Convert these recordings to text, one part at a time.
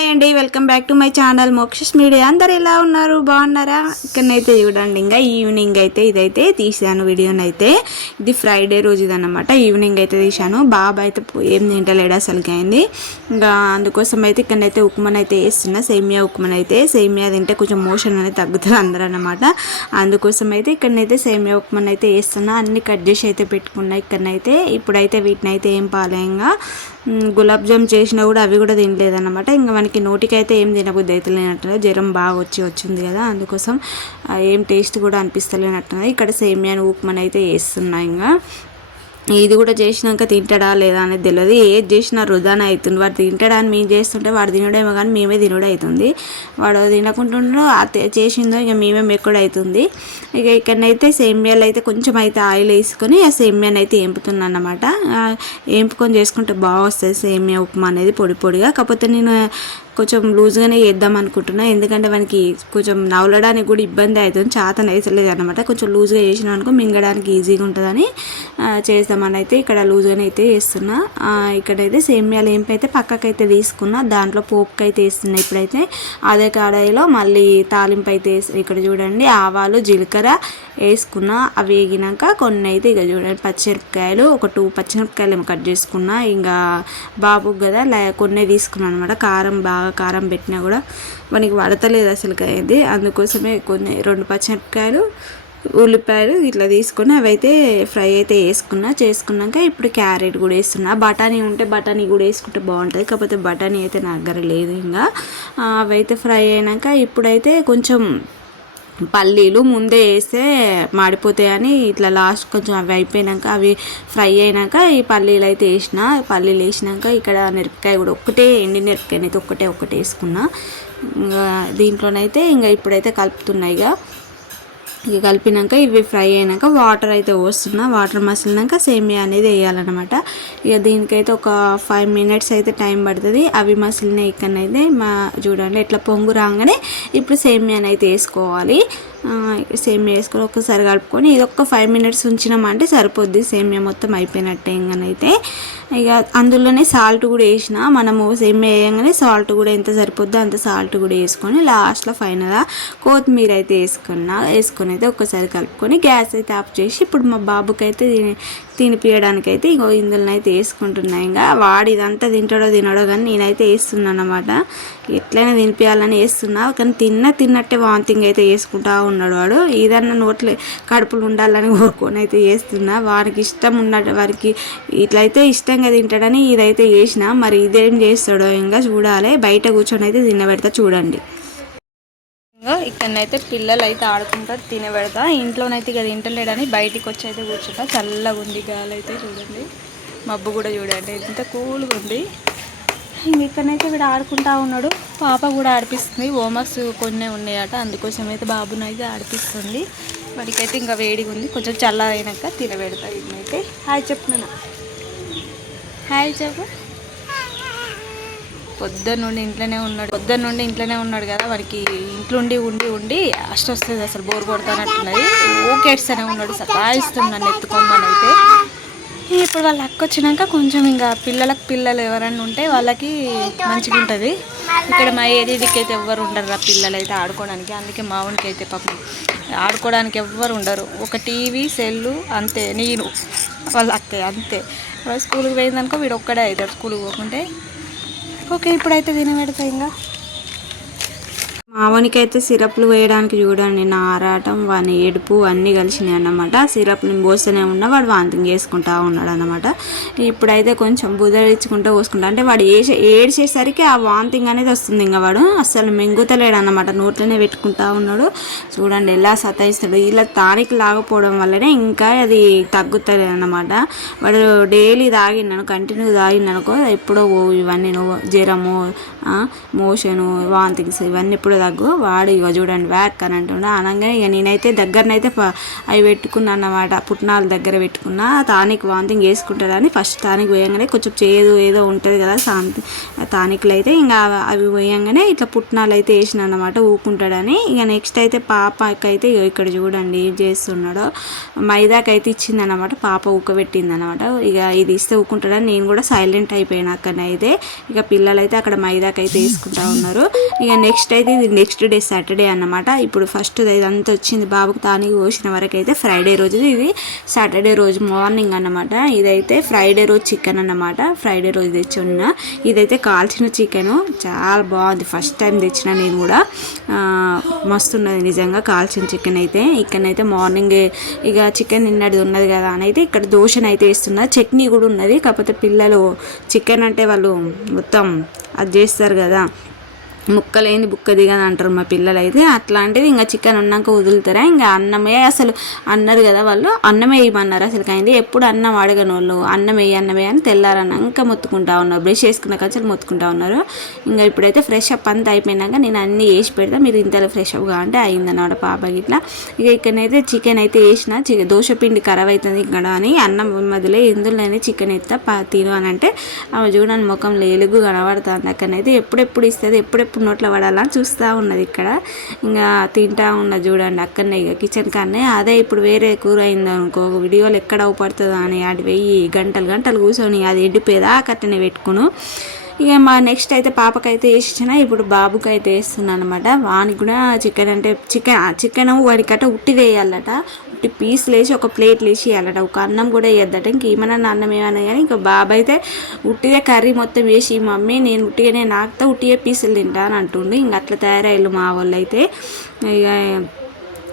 Hi అండి, welcome back to my channel Moksha's media. అందరు ఎలా ఉన్నారు? బాగున్నారా? ఇక్కడనైతే చూడండి, ఇంకా ఈవినింగ్ అయితే ఇదైతే తీసాను వీడియోనైతే. ఇది ఫ్రైడే రోజు ఇదన్నమాట. ఈవినింగ్ అయితే తీసాను. బాబా అయితే ఏం తింటలేడు అసలుకి అయింది. ఇంకా అందుకోసం అయితే ఇక్కడనైతే ఉప్మాన్ అయితే వేస్తున్నా, సేమియా ఉప్మాన్ అయితే. సేమియా తింటే కొంచెం మోషన్ అనేది తగ్గుతుంది అందరూ అన్నమాట. అందుకోసం అయితే ఇక్కడనైతే సేమియా ఉప్మాన్ అయితే వేస్తున్నా. అన్ని కట్ చేసి అయితే పెట్టుకున్నా ఇక్కడనైతే. ఇప్పుడైతే వీటిని అయితే ఏం పాలేంగా గులాబ్ జామ్ చేసినా కూడా అవి కూడా తినలేదన్నమాట. ఇంకా మనకి నోటికైతే ఏం తినబుద్ధి అయితే లేనట్టు, జ్వరం బాగా వచ్చింది కదా, అందుకోసం ఏం టేస్ట్ కూడా అనిపిస్తలేనట్టున్నది. ఇక్కడ సేమియాని ఉప్మాన్ అయితే వేస్తున్నా. ఇంకా ఇది కూడా చేసినాక తింటాడా లేదా అనేది తెలియదు. ఏది చేసినా వృధానే అవుతుంది. వాడు తింటాడా అని మేము చేస్తుంటే వాడు తినడేమో కానీ మేమే తినడం అవుతుంది. వాడు తినకుంటుండో చేసిందో ఇక మేమే మెక్కుడు అవుతుంది. ఇక ఇక్కడనైతే సేమియాలు అయితే కొంచెం అయితే ఆయిల్ వేసుకొని ఆ సేమియాని అయితే వేంపుతున్నాను అన్నమాట. వేంపుకొని చేసుకుంటే బాగా వస్తుంది సేమియా ఉప్మా అనేది పొడి పొడిగా. కాకపోతే నేను కొంచెం లూజ్గానే చేద్దాం అనుకుంటున్నా, ఎందుకంటే మనకి కొంచెం నవలడానికి కూడా ఇబ్బంది అవుతుంది, చేతన వేసలేదు అనమాట. కొంచెం లూజ్గా చేసినాం అనుకో మింగడానికి ఈజీగా ఉంటుందని చేస్తామని అయితే ఇక్కడ లూజ్గానే అయితే వేస్తున్నా. ఇక్కడైతే సేమియాలు ఏంపైతే పక్కకైతే తీసుకున్నా, దాంట్లో పోపుకి అయితే వేస్తున్నా. ఇప్పుడైతే అదే కడాయిలో మళ్ళీ తాలింపు అయితే ఇక్కడ చూడండి ఆవాలు జీలకర్ర వేసుకున్నా. అవి వేగినాక కొన్ని అయితే ఇక చూడండి పచ్చిమిరపకాయలు ఒక 2 పచ్చిమిరపకాయలు ఏమో కట్ చేసుకున్నా. ఇంకా బాబుకి కదా కొన్ని తీసుకున్నాను అనమాట. కారం పెట్టినా కూడా మనకి పడతలేదు అసలుకి అయింది. అందుకోసమే కొన్ని 2 పచ్చిమిరపకాయలు ఉల్లిపాయలు ఇట్లా తీసుకొని అవి అయితే ఫ్రై అయితే చేసుకున్నాక ఇప్పుడు క్యారెట్ కూడా వేస్తున్నా. బఠానీ ఉంటే బఠానీ కూడా వేసుకుంటే బాగుంటుంది, కాకపోతే బఠానీ అయితే నా దగ్గర లేదు. ఇంకా అవి అయితే ఫ్రై అయినాక ఇప్పుడైతే కొంచెం పల్లీలు ముందే వేస్తే మాడిపోతాయని ఇట్లా లాస్ట్ కొంచెం అవి అయిపోయినాక అవి ఫ్రై అయినాక ఈ పల్లీలు అయితే పల్లీలు వేసినాక ఇక్కడ మిరపకాయ కూడా ఒక్కటే ఎండి మిరపకాయ అయితే ఒకటే వేసుకున్నా. ఇంకా దీంట్లోనైతే ఇంకా ఇప్పుడైతే కలుపుతున్నాయి. ఇక కలిపినాక ఇవి ఫ్రై అయినాక వాటర్ అయితే పోస్తున్నా. వాటర్ మసిలినాక సేమియా అనేది వేయాలన్నమాట. ఇక దీనికైతే ఒక 5 మినిట్స్ అయితే టైం పడుతుంది. అవి మసిలిన ఇక్కడనైతే చూడండి ఎట్లా పొంగు రాగానే ఇప్పుడు సేమియాని అయితే వేసుకోవాలి. సేమియా వేసుకొని ఒక్కసారి కలుపుకొని ఇది ఒక 5 మినిట్స్ ఉంచినామంటే సరిపోద్ది, సేమియా మొత్తం అయిపోయినట్టే. ఇంకనైతే ఇక అందులోనే సాల్ట్ కూడా వేసిన. మనము సేమియా వేయగానే సాల్ట్ కూడా ఎంత సరిపోద్దో అంత సాల్ట్ కూడా వేసుకొని లాస్ట్లో ఫైనల్గా కొత్తిమీర అయితే వేసుకొని అయితే ఒక్కసారి కలుపుకొని గ్యాస్ అయితే ఆఫ్ చేసి ఇప్పుడు మా బాబుకి అయితే తినిపించడానికైతే ఇంకో ఇందులో అయితే వేసుకుంటున్నాయి. ఇంకా వాడు ఇదంతా తినడో కానీ నేనైతే వేస్తున్నాను అన్నమాట. ఎట్లయినా తినిపించాలని వేస్తున్నా, కానీ తిన్నట్టే వాంతింగ్ అయితే వేసుకుంటా ఉన్నాడు వాడు. ఏదన్నా నోట్లో కడుపులు ఉండాలని కోరుకొని అయితే చేస్తున్నా. వారికి ఇష్టం ఉన్నట్టు వారికి ఇట్లయితే ఇష్టంగా తింటాడని ఇదైతే చేసిన. మరి ఇదేం చేస్తాడో ఇంకా చూడాలి. బయట కూర్చొని అయితే తినబెడతా చూడండి. ఇంకా ఇక్కడనైతే పిల్లలు అయితే ఆడుకుంటారు, తినబెడతా. ఇంట్లోనైతే ఇక తింటలేడని బయటికి వచ్చి అయితే కూర్చుంటా. చల్లగా ఉంది గాలి అయితే చూడండి, మబ్బు కూడా చూడండి ఎంత కూల్గా ఉంది. ఇక్కడనైతే వీడు ఆడుకుంటా ఉన్నాడు. పాప కూడా ఆడిపిస్తుంది, హోంవర్క్స్ కొన్ని ఉన్నాయట, అందుకోసం అయితే బాబుని అయితే ఆడిపిస్తుంది. వాడికైతే ఇంకా వేడిగా ఉంది, కొంచెం చల్ల అయినాక తినబెడతా. వీటినైతే హాయ్ చెప్తున్నా, హాయ్ చెప్పు. పొద్దున్న నుండి ఇంట్లోనే ఉన్నాడు కదా, వాడికి ఇంట్లో ఉండి వస్తుంది, అసలు బోర్ కొడతానట్టున్నది. ఓకేడ్స్తూనే ఉన్నాడు, సతాయిస్తుంది నన్ను ఎత్తుకోమని అయితే. ఇప్పుడు వాళ్ళ అక్క వచ్చినాక కొంచెం ఇంకా పిల్లలు ఎవరైనా ఉంటే వాళ్ళకి మంచిగా ఉంటుంది. ఇక్కడ మా ఏరియాకి అయితే ఎవ్వరు ఉండరు పిల్లలు అయితే ఆడుకోవడానికి. అందుకే మా వానికి అయితే పాపం ఆడుకోవడానికి ఎవ్వరు ఉండరు. ఒక టీవీ సెల్లు అంతే, నేను వాళ్ళ అక్క అంతే. స్కూల్కి పోయిందనుకో వీడు ఒక్కడే అవుతాడు స్కూల్కి పోకుంటే. ఓకే ఇప్పుడైతే తినబెడతా. ఇంకా మావనికైతే సిరప్లు వేయడానికి చూడండి నా ఆరాటం, వాని ఏడుపు అన్నీ కలిసినాయి అన్నమాట. సిరప్ని పోస్తూనే ఉన్నా, వాడు వాంతింగ్ చేసుకుంటా ఉన్నాడు అన్నమాట. ఇప్పుడైతే కొంచెం బుదరించుకుంటూ పోసుకుంటా, అంటే వాడు ఏడ్చేసరికి ఆ వాంతింగ్ అనేది వస్తుంది. ఇంకా వాడు అస్సలు మింగుతలేడు అన్నమాట, నోట్లోనే పెట్టుకుంటా ఉన్నాడు. చూడండి ఎలా సతాయిస్తాడు. ఇలా తానికి లాగపోవడం వల్లనే ఇంకా అది తగ్గుతుంది అన్నమాట. వాడు డైలీ కంటిన్యూ తాగిందనుకో ఎప్పుడో ఇవన్నీ జ్వరము, మోషను, వాంతింగ్స్ ఇవన్నీ ఎప్పుడో బ్యాగ్. వాడు ఇక చూడండి బ్యాగ్ అని అంటుండే. అనగానే ఇక నేనైతే దగ్గరనైతే అవి పెట్టుకున్నా అన్నమాట, పుట్నాల దగ్గర పెట్టుకున్నా. తానికి వాంతింగ్ చేసుకుంటాడని ఫస్ట్ తానికి పోయంగానే కొంచెం చేదు ఏదో ఉంటుంది కదా తానికులు అయితే, ఇంకా అవి పోయంగానే ఇట్లా పుట్నాలు అయితే వేసిన అన్నమాట ఊకుంటాడని. ఇక నెక్స్ట్ అయితే పాపకైతే ఇక్కడ చూడండి ఏం చేస్తున్నాడో, మైదాకైతే ఇచ్చింది అనమాట, పాప ఊకబెట్టింది అనమాట. ఇక ఇది ఇస్తే ఊకుంటాడని నేను కూడా సైలెంట్ అయిపోయినా అక్కడనైతే. ఇక పిల్లలు అయితే అక్కడ మైదాకైతే వేసుకుంటా ఉన్నారు. ఇక నెక్స్ట్ అయితే ఇది నెక్స్ట్ డే సాటర్డే అన్నమాట. ఇప్పుడు ఫస్ట్ ఇదంతా వచ్చింది బాబుకు తానికి పోసిన వరకు అయితే ఫ్రైడే రోజు, ఇది సాటర్డే రోజు మార్నింగ్ అన్నమాట. ఇదైతే ఫ్రైడే రోజు చికెన్ అన్నమాట, ఫ్రైడే రోజు తెచ్చి ఉన్న. ఇదైతే కాల్చిన చికెన్ చాలా బాగుంది, ఫస్ట్ టైం తెచ్చిన నేను కూడా. మస్తు ఉన్నది నిజంగా కాల్చిన చికెన్ అయితే. ఇక్కడనైతే మార్నింగ్ ఇక చికెన్ నిన్నది ఉన్నది కదా అని అయితే ఇక్కడ దోశనైతే వేస్తున్నా. చట్నీ కూడా ఉన్నది, కాకపోతే పిల్లలు చికెన్ అంటే వాళ్ళు మొత్తం అది చేస్తారు కదా, ముక్కలేని బుక్క దిగని అంటారు మా పిల్లలు అయితే. అట్లాంటిది ఇంకా చికెన్ ఉన్నాక వదులుతారా, ఇంకా అన్నమే అసలు అన్నారు కదా వాళ్ళు, అన్నమే వేయమన్నారు అసలు. అయింది ఎప్పుడు అన్నం అడగని వాళ్ళు అన్నం అన్నమే అని తెల్లారన్నాక మొత్తుకుంటా ఉన్నారు, బ్రష్ చేసుకున్న కచ్చలు మొత్తుకుంటా ఉన్నారు. ఇంకా ఇప్పుడైతే ఫ్రెష్ అప్ అంతా అయిపోయినాక నేను అన్నీ వేసి పెడతా, మీరు ఇంతలో ఫ్రెష్ అప్గా అంటే అయిందన్నమాట పాపకి ఇట్లా. ఇక ఇక్కడనైతే చికెన్ అయితే వేసిన, దోశ పిండి ఖరాబ్ అవుతుంది ఇక్కడ అని అన్నం మధ్యలో ఇందులోనే చికెన్ ఎత్తా తిను అని అంటే ఆమె చూడండి ముఖం లేలుగు కనబడుతుంది. అక్కడనైతే ఎప్పుడెప్పుడు ఇస్తుంది, ఎప్పుడెప్పుడు నోట్లో పడాలని చూస్తూ ఉన్నది ఇక్కడ. ఇంకా తింటా ఉన్నది చూడండి అక్కడనే ఇక కిచెన్ కాడనే. అదే ఇప్పుడు వేరే కూర అయింది అనుకో, వీడియోలు ఎక్కడ అవుపడుతుందో అని అటు వెయ్యి గంటలు కూర్చొని అది ఎండిపోయేదా కట్టనే పెట్టుకును. ఇక మా నెక్స్ట్ అయితే పాపకైతే వేసిన, ఇప్పుడు బాబుకి అయితే వేస్తున్నాను అనమాట. వానికి కూడా చికెన్ అంటే చికెన్ వాడికట ఉట్టి వేయాలట, ఉట్టి పీసులు వేసి ఒక ప్లేట్లు వేసి వేయాలట, ఒక అన్నం కూడా వేయద్దట. ఇంకేమన్నా అన్నం ఏమన్నా కానీ ఇంకా బాబు అయితే ఉట్టిగా కర్రీ మొత్తం వేసి మమ్మీ నేను ఉట్టిగానే నాకుతో ఉట్టిగా పీసులు తింటా అని అంటుండే. ఇంక అట్లా తయారయ్యారు మా వాళ్ళు అయితే. ఇక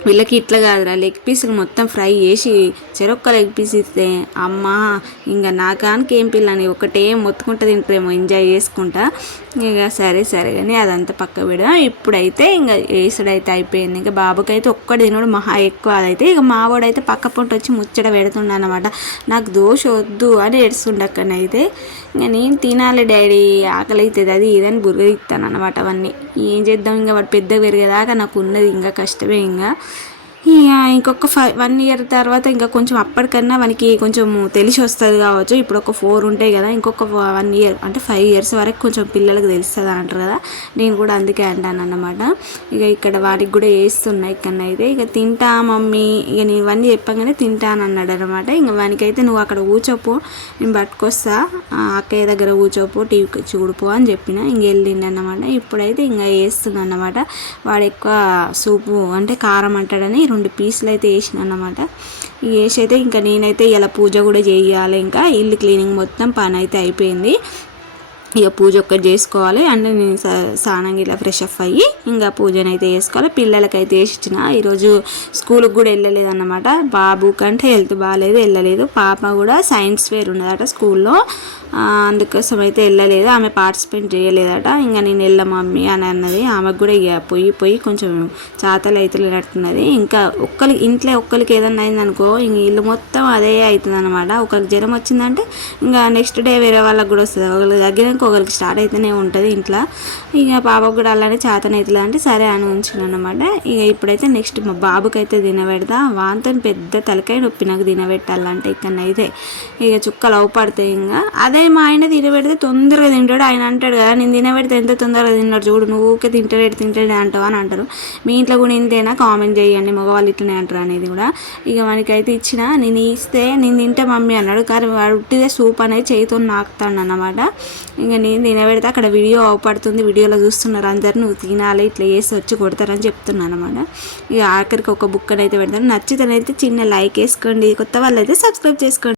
వీళ్ళకి ఇట్లా కాదురా, లెగ్ పీసులు మొత్తం ఫ్రై చేసి చెరొక్క లెగ్ పీస్ ఇస్తే అమ్మ ఇంకా నాకానికి ఏం పిల్లని ఒకటే మొత్తుకుంటా తింటారేమో ఎంజాయ్ చేసుకుంటా. ఇక సరే కానీ అదంతా పక్క పెడదాం. ఇప్పుడైతే ఇంకా వేసుడైతే అయిపోయింది. ఇంకా బాబుకైతే ఒక్కటి తినడు మహా ఎక్కువ. అదైతే ఇక మావాడైతే పక్క పొంట వచ్చి ముచ్చట పెడుతుండ అనమాట, నాకు దోశ వద్దు అని ఏడుస్తుండక్కనైతే. ఇంకా నేను తినాలి డాడీ ఆకలి అవుతుంది అది ఇదని బుర్రదిస్తాను అనమాట. అవన్నీ ఏం చేద్దాం, ఇంకా వాడు పెద్ద పెరిగేదాకా నాకు ఉన్నది ఇంకా కష్టమే. ఇంకా ఇంకొక 1 year తర్వాత ఇంకా కొంచెం అప్పటికన్నా మనకి కొంచెం తెలిసి వస్తుంది కావచ్చు. ఇప్పుడు ఒక 4 ఉంటాయి కదా, ఇంకొక 1 year అంటే 5 years వరకు కొంచెం పిల్లలకు తెలుస్తుంది అంటారు కదా, నేను కూడా అందుకే అంటాను అన్నమాట. ఇక ఇక్కడ వాటికి కూడా వేస్తున్నాయి ఇక్కడనైతే. ఇక తింటా మమ్మీ, ఇక నేను ఇవన్నీ చెప్పగానే తింటాను అన్నాడు అనమాట. ఇంక వానికైతే నువ్వు అక్కడ కూర్చోపో నేను పట్టుకొస్తా, అక్కయ్య దగ్గర కూర్చోపో టీవీ చూడిపో అని చెప్పిన. ఇంక వెళ్ళిండి అన్నమాట. ఇప్పుడైతే ఇంకా వేస్తుంది అన్నమాట. వాడు ఎక్కువ సూపు అంటే కారం అంటాడని 2 పీసులు అయితే వేసిన అన్నమాట. ఇక వేసి అయితే ఇంకా నేనైతే ఇలా పూజ కూడా చేయాలి, ఇంకా ఇల్లు క్లీనింగ్ మొత్తం పని అయితే అయిపోయింది. ఇక పూజ ఒక్కటి చేసుకోవాలి అంటే నేను స్నానంగా ఇలా ఫ్రెష్ అప్ అయ్యి ఇంకా పూజను అయితే చేసుకోవాలి. పిల్లలకైతే వేసిచ్చిన. ఈరోజు స్కూల్కి కూడా వెళ్ళలేదు అన్నమాట. బాబు కంటే హెల్త్ బాగాలేదు, వెళ్ళలేదు. పాప కూడా సైన్స్ ఫేర్ ఉన్నదట స్కూల్లో, అందుకోసం అయితే వెళ్ళలేదు. ఆమె పార్టిసిపేట్ చేయలేదట. ఇంకా నేను వెళ్ళా మమ్మీ అని అన్నది. ఆమెకు కూడా ఇక పోయి కొంచెం చాతలు అయితే లేనట్టున్నది. ఇంకా ఇంట్లో ఒక్కరికి ఏదన్నా అయిందనుకో ఇంక ఇల్లు మొత్తం అదే అవుతుంది అనమాట. ఒకరికి జ్వరం వచ్చిందంటే ఇంకా నెక్స్ట్ డే వేరే వాళ్ళకి కూడా వస్తుంది, ఒకరికి తగ్గినాక ఒకరికి స్టార్ట్ అయితేనే ఉంటుంది ఇంట్లో. ఇక పాపకు కూడా అలానే చాతనైతుంది అంటే సరే అని ఉంచిన అనమాట. ఇక ఇప్పుడైతే నెక్స్ట్ మా బాబుకి అయితే తినబెడతా. వాంతో పెద్ద తలకాయ నొప్పి నాకు తినబెట్టాలంటే ఇక్కడనైతే ఇక చుక్కలు అవపడతాయి. ఇంకా అదే మా ఆయన తినబెడితే తొందరగా తింటాడు. ఆయన అంటాడు కదా నేను తినబెడితే ఎంత తొందరగా తిన్నాడు చూడు, నువ్వు ఊకే తింటాడు అంటావు అని అంటారు. మీ ఇంట్లో కూడా ఇంతేనా కామెంట్ చేయండి, మగవాళ్ళు ఇట్లనే అంటారు అనేది కూడా. ఇక వానికైతే ఇచ్చిన, నేను ఇస్తే నేను తింటే మమ్మీ అన్నాడు. కానీ వాడు ఉట్టిదే సూప్ అనేది చేతితో నాకుతాడు అన్నమాట. ఇంకా నేను తినబెడితే అక్కడ వీడియో అవపడుతుంది, వీడియోలో చూస్తున్నారు అందరు, నువ్వు తినాలి ఇట్లా చేసి వచ్చి కొడతారని చెప్తున్నాను అనమాట. ఇక ఆఖరికి ఒక బుక్కనైతే పెడతాను. నచ్చితేనైతే చిన్న లైక్ వేసుకోండి, కొత్త వాళ్ళు అయితే సబ్స్క్రైబ్ చేసుకోండి.